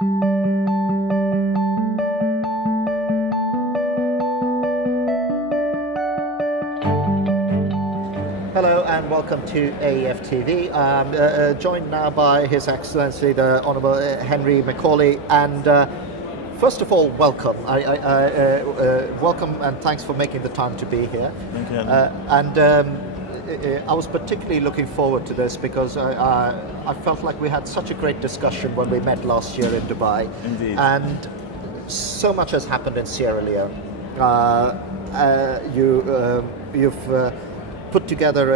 Hello and welcome to AEF TV. Joined now by His Excellency the Honourable Henry Macauley, and first of all, welcome. Welcome and thanks for making the time to be here. Thank you. I was particularly looking forward to this because I felt like we had such a great discussion when we met last year in Dubai. Indeed. And so much has happened in Sierra Leone. You've put together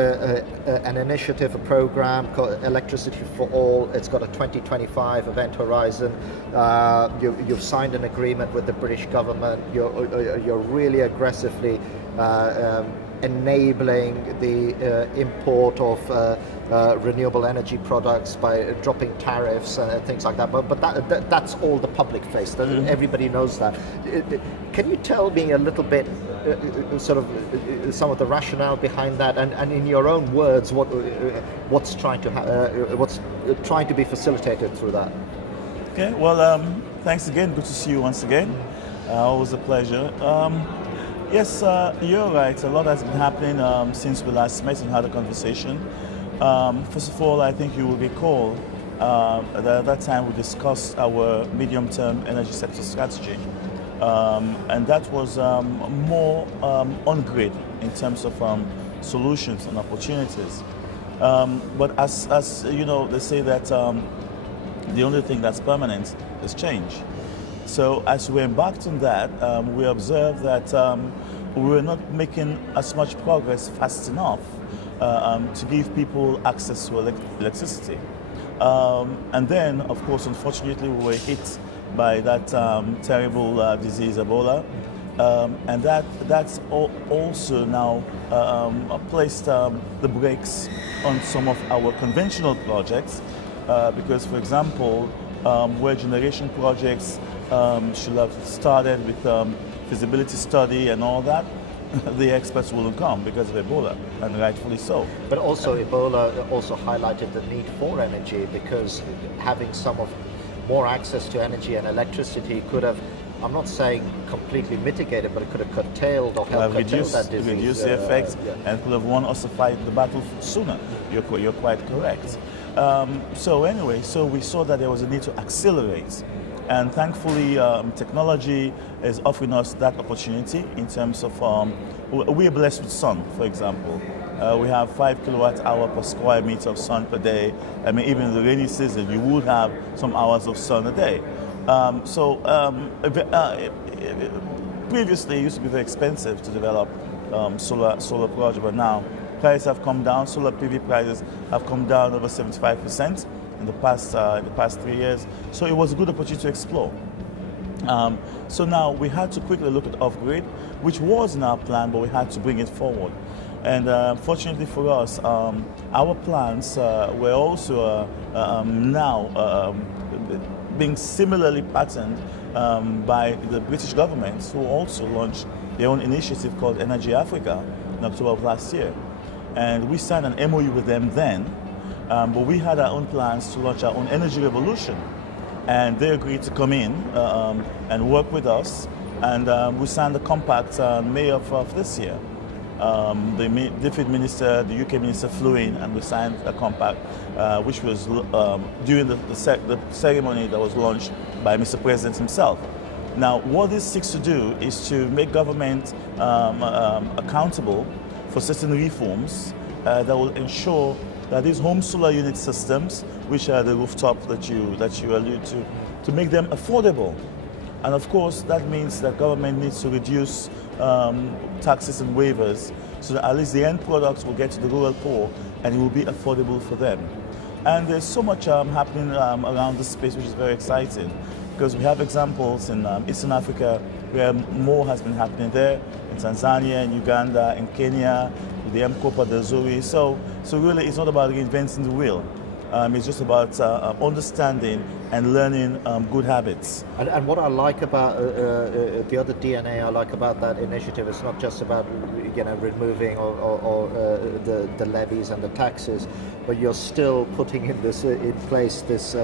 an initiative, a program called Electricity for All. It's got a 2025 event horizon. You've signed an agreement with the British government. You're really aggressively enabling the import of renewable energy products by dropping tariffs and things like that. But that's all the public face. Everybody knows that. Can you tell me a little bit, some of the rationale behind that, and in your own words, what's trying to be facilitated through that? Okay. Well, thanks again. Good to see you once again. Always a pleasure. Yes, you're right. A lot has been happening since we last met and had a conversation. First of all, I think you will recall that at that time we discussed our medium-term energy sector strategy. And that was more on-grid in terms of solutions and opportunities. But as you know, they say that the only thing that's permanent is change. So as we embarked on that, we observed that we were not making as much progress fast enough to give people access to electricity. And then, of course, unfortunately, we were hit by that terrible disease, Ebola, and that's also now placed the brakes on some of our conventional projects, because, for example, where generation projects should have started with feasibility study and all that, the experts wouldn't come because of Ebola, and rightfully so. But also Ebola also highlighted the need for energy, because having more access to energy and electricity could have, I'm not saying completely mitigated, but it could have curtailed or helped curtail that disease. Reduce the effects, and could have won us the fight, the battle sooner. You're quite correct. So anyway, so we saw that there was a need to accelerate. And thankfully, technology is offering us that opportunity in terms of, we are blessed with sun, for example. We have 5 kilowatt hour per square meter of sun per day. I mean, even in the rainy season, you would have some hours of sun a day. Previously, it used to be very expensive to develop solar projects, but now prices have come down. Solar PV prices have come down over 75%. In the past 3 years, so it was a good opportunity to explore. So now we had to quickly look at off-grid, which was in our plan, but we had to bring it forward. And fortunately for us, our plans were also now being similarly patterned by the British government, who also launched their own initiative called Energy Africa in October of last year. And we signed an MOU with them then. But we had our own plans to launch our own energy revolution, and they agreed to come in and work with us, and we signed a compact May of this year. The DFID minister, the UK minister flew in, and we signed a compact which was during the ceremony that was launched by Mr. President himself. Now, what this seeks to do is to make government accountable for certain reforms that will ensure that these home solar unit systems, which are the rooftop that you allude to make them affordable. And of course, that means that government needs to reduce taxes and waivers so that at least the end products will get to the rural poor and it will be affordable for them. And there's so much happening around this space, which is very exciting, because we have examples in Eastern Africa where more has been happening there, in Tanzania, in Uganda, in Kenya, with the M-Kopa, the Zoe. So really, it's not about reinventing the wheel. It's just about understanding and learning good habits. And what I like about the other DNA I like about that initiative is not just about removing or the levies and the taxes, but you're still putting in place this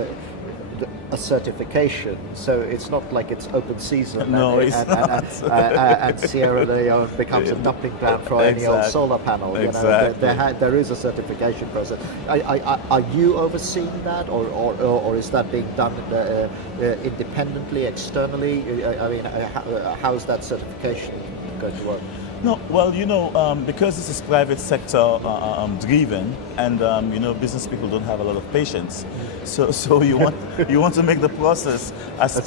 a certification, so it's not like it's open season. No, it's not. And Sierra Leone becomes a dumping ground for any old solar panel. You know, there is a certification process. Are you overseeing that, or is that being done independently, externally? I mean, how is that certification going to work? No, well, because this is private sector driven, and business people don't have a lot of patience, so you want to make the process as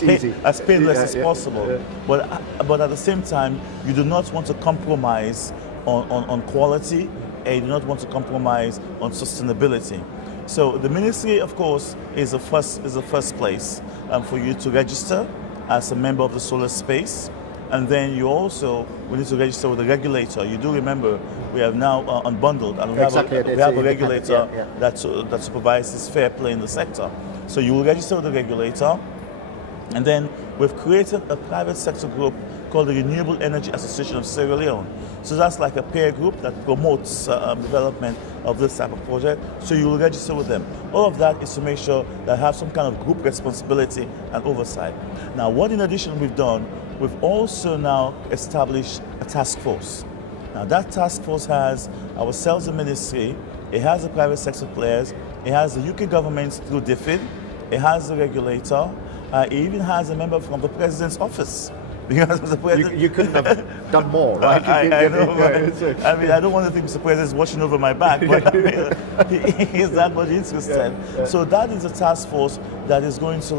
painless as possible. Yeah. But at the same time, you do not want to compromise on quality, and you do not want to compromise on sustainability. So the ministry, of course, is the first place for you to register as a member of the solar space. And then you also will need to register with the regulator. You do remember we have now unbundled, and we have a regulator that supervises fair play in the sector. So you will register with the regulator, and then we've created a private sector group called the Renewable Energy Association of Sierra Leone. So that's like a peer group that promotes development of this type of project. So you will register with them. All of that is to make sure that have some kind of group responsibility and oversight. Now, what in addition we've done, we've also now established a task force. Now that task force has ourselves, the ministry, it has the private sector players, it has the UK government through DFID, it has the regulator, it even has a member from the President's office. Because the president, you couldn't have done more, right? I know. I mean, I don't want to think Mr. President is watching over my back, but I mean, he's that much interested. Yeah. So that is a task force that is going to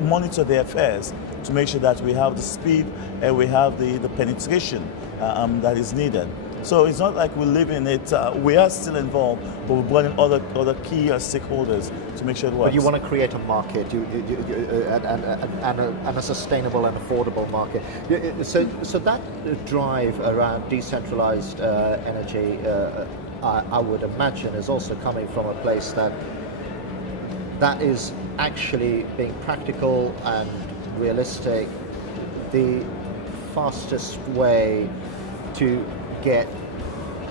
monitor the affairs to make sure that we have the speed and we have the penetration that is needed. So it's not like we live in it. We are still involved, but we're bringing other key stakeholders to make sure it works. But you want to create a market, and a sustainable and affordable market. So that drive around decentralized energy, I would imagine, is also coming from a place that is actually being practical and realistic. The fastest way to get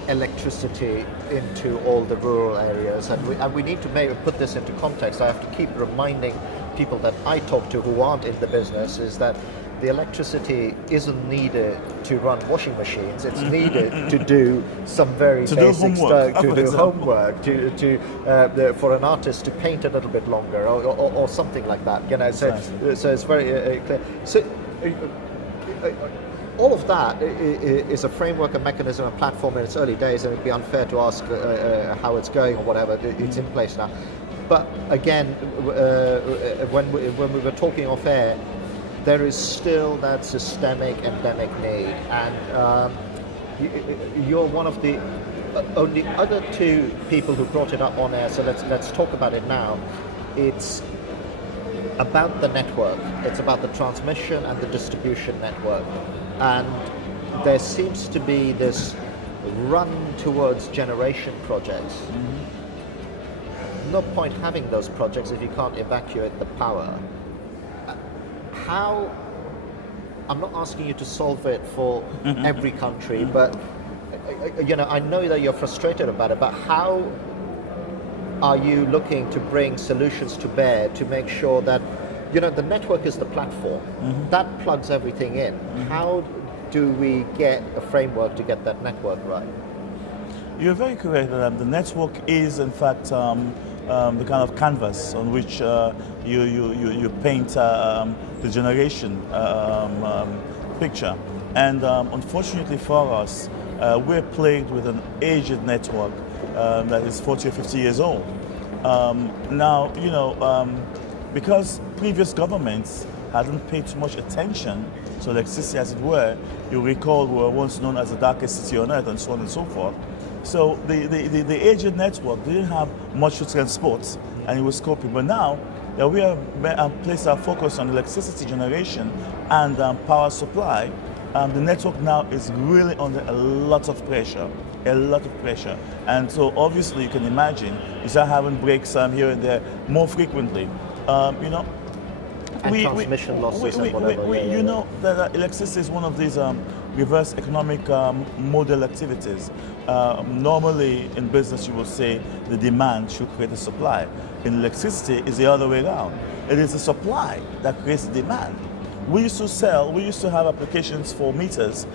electricity into all the rural areas, and we need to put this into context. I have to keep reminding people that I talk to who aren't in the business is that the electricity isn't needed to run washing machines. It's needed to do some very basic stuff, to do homework, for an artist to paint a little bit longer, or something like that. You know, so it's very clear. So. All of that is a framework, a mechanism, a platform in its early days, and it'd be unfair to ask how it's going or whatever. It's in place now. But again, when we were talking off air, there is still that systemic endemic need, and you're one of the only other two people who brought it up on air. So let's talk about it now. It's about the network. It's about the transmission and the distribution network. And there seems to be this run towards generation projects. No point having those projects if you can't evacuate the power. How? I'm not asking you to solve it for every country, but I know that you're frustrated about it. But how are you looking to bring solutions to bear to make sure that the network is the platform that plugs everything in? How do we get a framework to get that network right? You're very correct that the network is, in fact, the kind of canvas on which you paint the generation picture. And unfortunately for us, we're plagued with an aged network that is 40 or 50 years old. Now, because previous governments hadn't paid too much attention to electricity, as it were, you recall we were once known as the darkest city on earth, and so on and so forth. So the aged network didn't have much to transport, and it was coping. But now that we have placed our focus on electricity generation and power supply, the network now is really under a lot of pressure. And so obviously you can imagine you start having breaks here and there more frequently. And transmission losses and whatever. That electricity is one of these reverse economic model activities. Normally in business you will say the demand should create the supply. In electricity it's the other way around. It is the supply that creates the demand. We used to have applications for meters,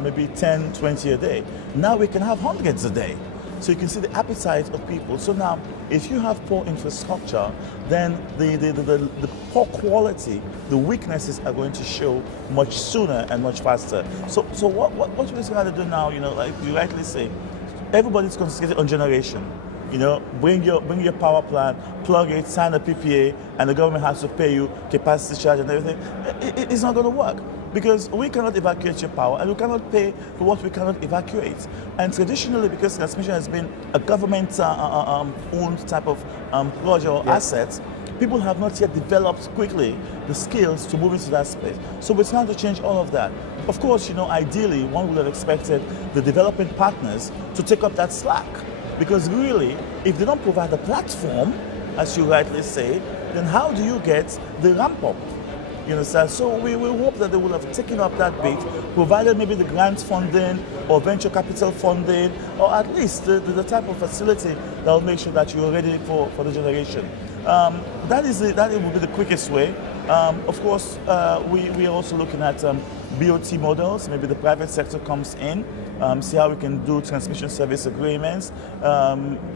maybe 10, 20 a day. Now we can have hundreds a day. So you can see the appetite of people. So now, if you have poor infrastructure, then the poor quality, the weaknesses are going to show much sooner and much faster. So what we're going to do now, like you rightly say, everybody's concentrated on generation. Bring your power plant, plug it, sign a PPA, and the government has to pay you capacity charge and everything. It's not going to work because we cannot evacuate your power, and we cannot pay for what we cannot evacuate. And traditionally, because transmission has been a government owned type of project or asset, people have not yet developed quickly the skills to move into that space. So we're trying to change all of that. Of course, ideally, one would have expected the developing partners to take up that slack. Because really, if they don't provide a platform, as you rightly say, then how do you get the ramp up? You understand? So we hope that they will have taken up that bit, provided maybe the grant funding or venture capital funding, or at least the type of facility that will make sure that you're ready for the generation. That will be the quickest way. Of course, we are also looking at BOT models. Maybe the private sector comes in, see how we can do transmission service agreements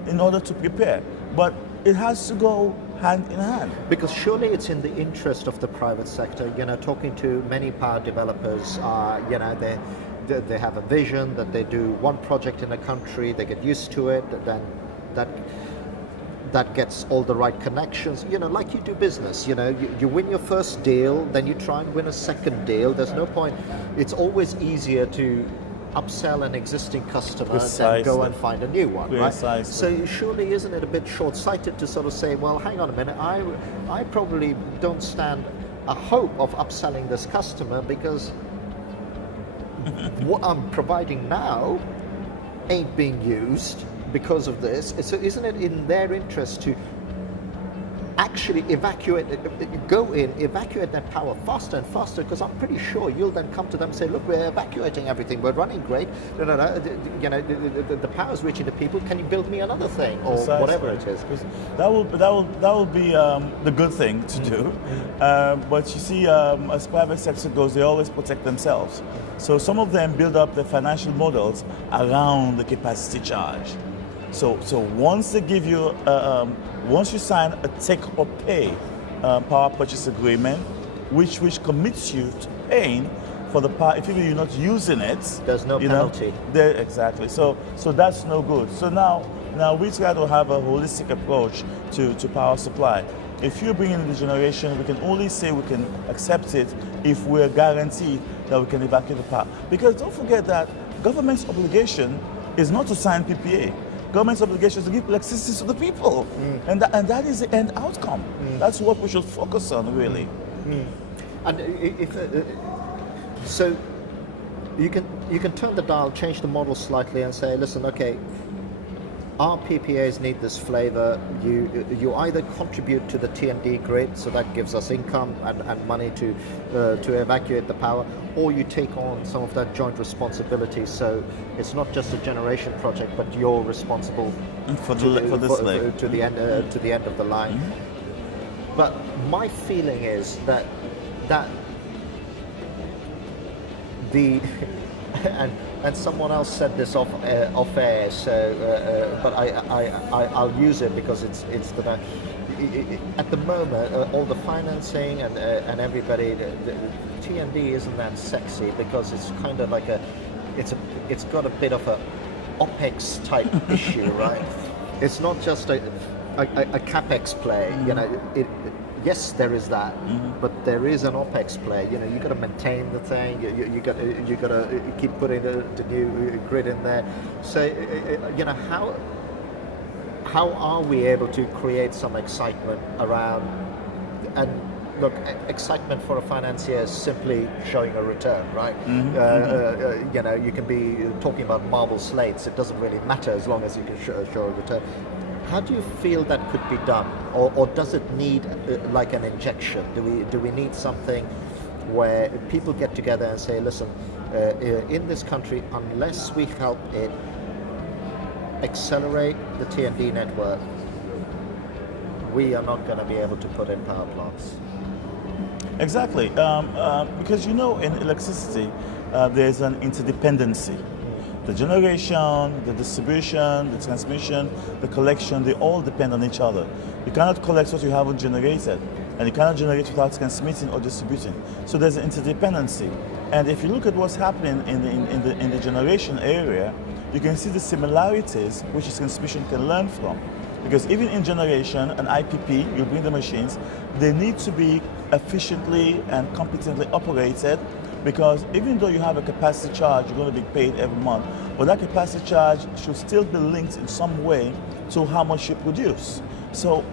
in order to prepare. But it has to go hand in hand. Because surely it's in the interest of the private sector. Talking to many power developers, they have a vision that they do one project in a country, they get used to it, then that gets all the right connections, like you do business. You win your first deal, then you try and win a second deal. There's no point. It's always easier to upsell an existing customer than go and find a new one, right? So surely isn't it a bit short-sighted to sort of say, well, hang on a minute, I probably don't stand a hope of upselling this customer because what I'm providing now ain't being used because of this. So isn't it in their interest to actually evacuate that power faster and faster? Because I'm pretty sure you'll then come to them and say, look, we're evacuating everything, we're running great, the power's reaching the people, can you build me another thing, or whatever it is. That will be the good thing to do. But you see, as private sector goes, they always protect themselves. So some of them build up their financial models around the capacity charge. So once they give you, once you sign a take or pay power purchase agreement, which commits you to paying for the power, if you're not using it, there's no penalty. Exactly. So that's no good. So now we try to have a holistic approach to power supply. If you bring in the generation, we can only say we can accept it if we're guaranteed that we can evacuate the power. Because don't forget that government's obligation is not to sign PPA. Government's obligation is to give electricity to the people, and that is the end outcome. That's what we should focus on, really. And so you can turn the dial, change the model slightly, and say, listen, okay, our PPAs need this flavor. You either contribute to the T&D grid, so that gives us income and money to evacuate the power, or you take on some of that joint responsibility. So it's not just a generation project, but you're responsible to the end of the line. But my feeling is that the and someone else said this off air, so but I'll use it because it's at the moment all the financing and everybody, the T&D isn't that sexy because it's kind of like it's got a bit of a OPEX type issue, right? It's not just a capex play, yes, there is that, but there is an OPEX play. You got to maintain the thing. You got to keep putting the new grid in there. So how are we able to create some excitement around? And look, excitement for a financier is simply showing a return, right? You can be talking about marble slates. It doesn't really matter as long as you can show a return. How do you feel that could be done, or does it need like an injection? Do we need something where people get together and say, listen, in this country, unless we help it accelerate the T&D network, we are not going to be able to put in power plants. Exactly, because in electricity, there's an interdependency. The generation, the distribution, the transmission, the collection, they all depend on each other. You cannot collect what you haven't generated, and you cannot generate without transmitting or distributing. So there's an interdependency. And if you look at what's happening in the generation area, you can see the similarities which transmission can learn from. Because even in generation, an IPP, you bring the machines, they need to be efficiently and competently operated, because even though you have a capacity charge, you're going to be paid every month, but that capacity charge should still be linked in some way to how much you produce. So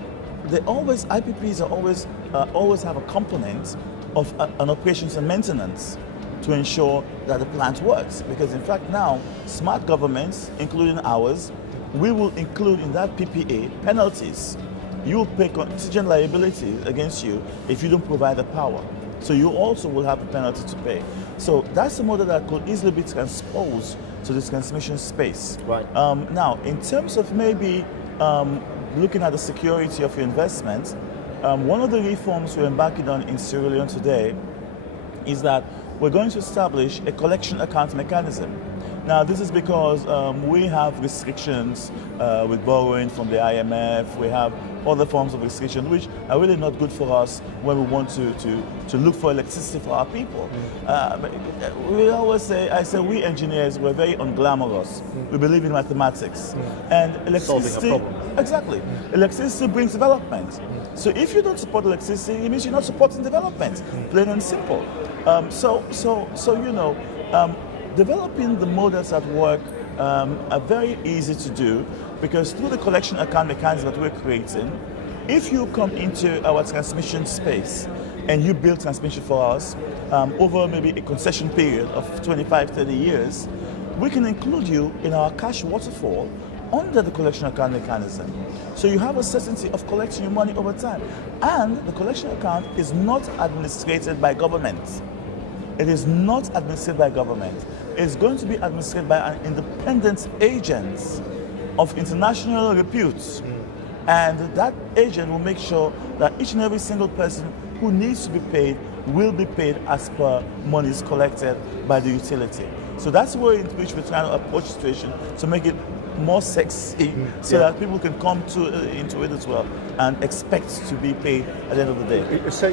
IPPs are always have a component of an operations and maintenance to ensure that the plant works. Because in fact now, smart governments, including ours, we will include in that PPA penalties. You will pay contingent liability against you if you don't provide the power. So you also will have a penalty to pay. So that's a model that could easily be transposed to the transmission space. Right. Now, in terms of maybe looking at the security of your investment, one of the reforms we're embarking on in Sierra Leone today is that we're going to establish a collection account mechanism. Now, this is because we have restrictions with borrowing from the IMF. We have other forms of restriction which are really not good for us when we want to look for electricity for our people. We always say, we engineers, we're very unglamorous. We believe in mathematics. And electricity, solving a problem. Exactly. Electricity brings development. So if you don't support electricity, it means you're not supporting development, plain and simple. Developing the models at work are very easy to do, because through the collection account mechanism that we're creating, if you come into our transmission space and you build transmission for us over maybe a concession period of 25, 30 years, we can include you in our cash waterfall under the collection account mechanism. So you have a certainty of collecting your money over time. And the collection account is not administrated by government. It is not administered by government. It's going to be administered by an independent agent of international repute. And that agent will make sure that each and every single person who needs to be paid will be paid as per monies collected by the utility. So that's the way in which we're trying to approach the situation to make it more sexy, so that people can come into it as well and expect to be paid at the end of the day. So,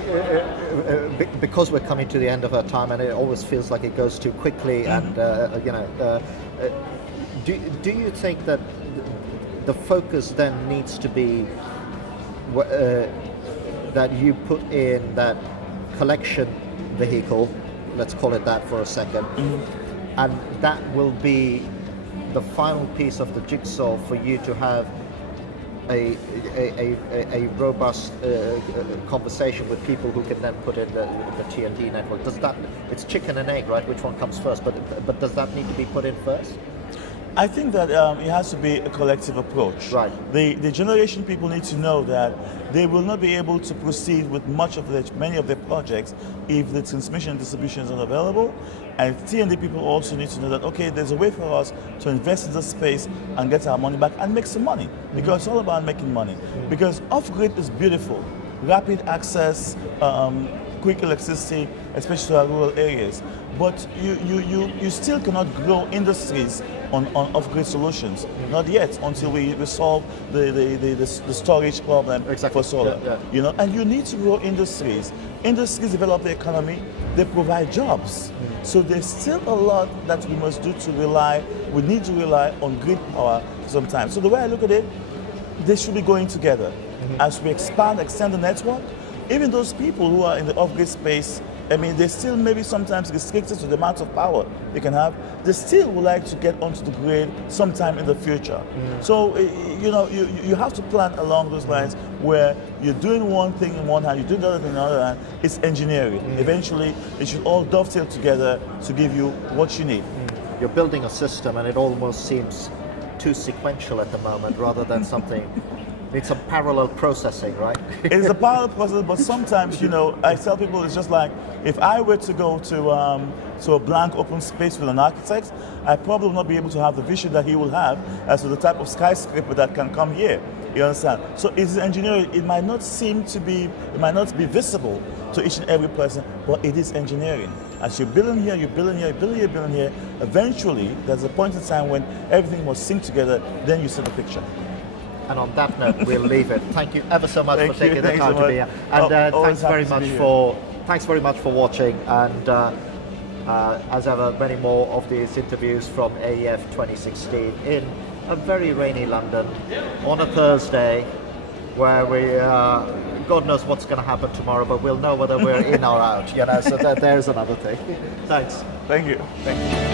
because we're coming to the end of our time, and it always feels like it goes too quickly, and do you think that the focus then needs to be that you put in that collection vehicle, let's call it that for a second, and that will be the final piece of the jigsaw for you to have a robust conversation with people who can then put in the T&D network? Does that, it's chicken and egg, right? Which one comes first? But does that need to be put in first? I think that it has to be a collective approach. Right. The generation people need to know that they will not be able to proceed with many of their projects if the transmission and distribution is not available. And T&D people also need to know that, okay, there's a way for us to invest in this space and get our money back and make some money, because it's all about making money. Because off-grid is beautiful, rapid access, quick electricity, especially to our rural areas. But you still cannot grow industries on off-grid solutions. Not yet, until we resolve the storage problem for solar. Yeah. And you need to grow industries. Industries develop the economy, they provide jobs. So there's still a lot that we must do we need to rely on grid power sometimes. So the way I look at it, they should be going together. As we extend the network, even those people who are in the off-grid space, they're still maybe sometimes restricted to the amount of power they can have. They still would like to get onto the grid sometime in the future. So, you have to plan along those lines where you're doing one thing in one hand, you're doing the other thing in the other hand. It's engineering. Eventually, it should all dovetail together to give you what you need. You're building a system, and it almost seems too sequential at the moment, rather than something. It's some parallel processing, right? It's a parallel process, but sometimes, I tell people it's just like, if I were to go to a blank open space with an architect, I probably will not be able to have the vision that he will have as to the type of skyscraper that can come here. You understand? So it's engineering. It might not be visible to each and every person, but it is engineering. As you're building here, you're building here, you're building here, you're building here. Eventually, there's a point in time when everything will sync together. Then you see the picture. And on that note, we'll leave it. Thank you ever so much for taking the Thanks time so to be here. And Always thanks very much for watching. And as ever, many more of these interviews from AEF 2016 in a very rainy London on a Thursday, where we God knows what's going to happen tomorrow, but we'll know whether we're in or out. So there's another thing. Thanks. Thank you. Thank you.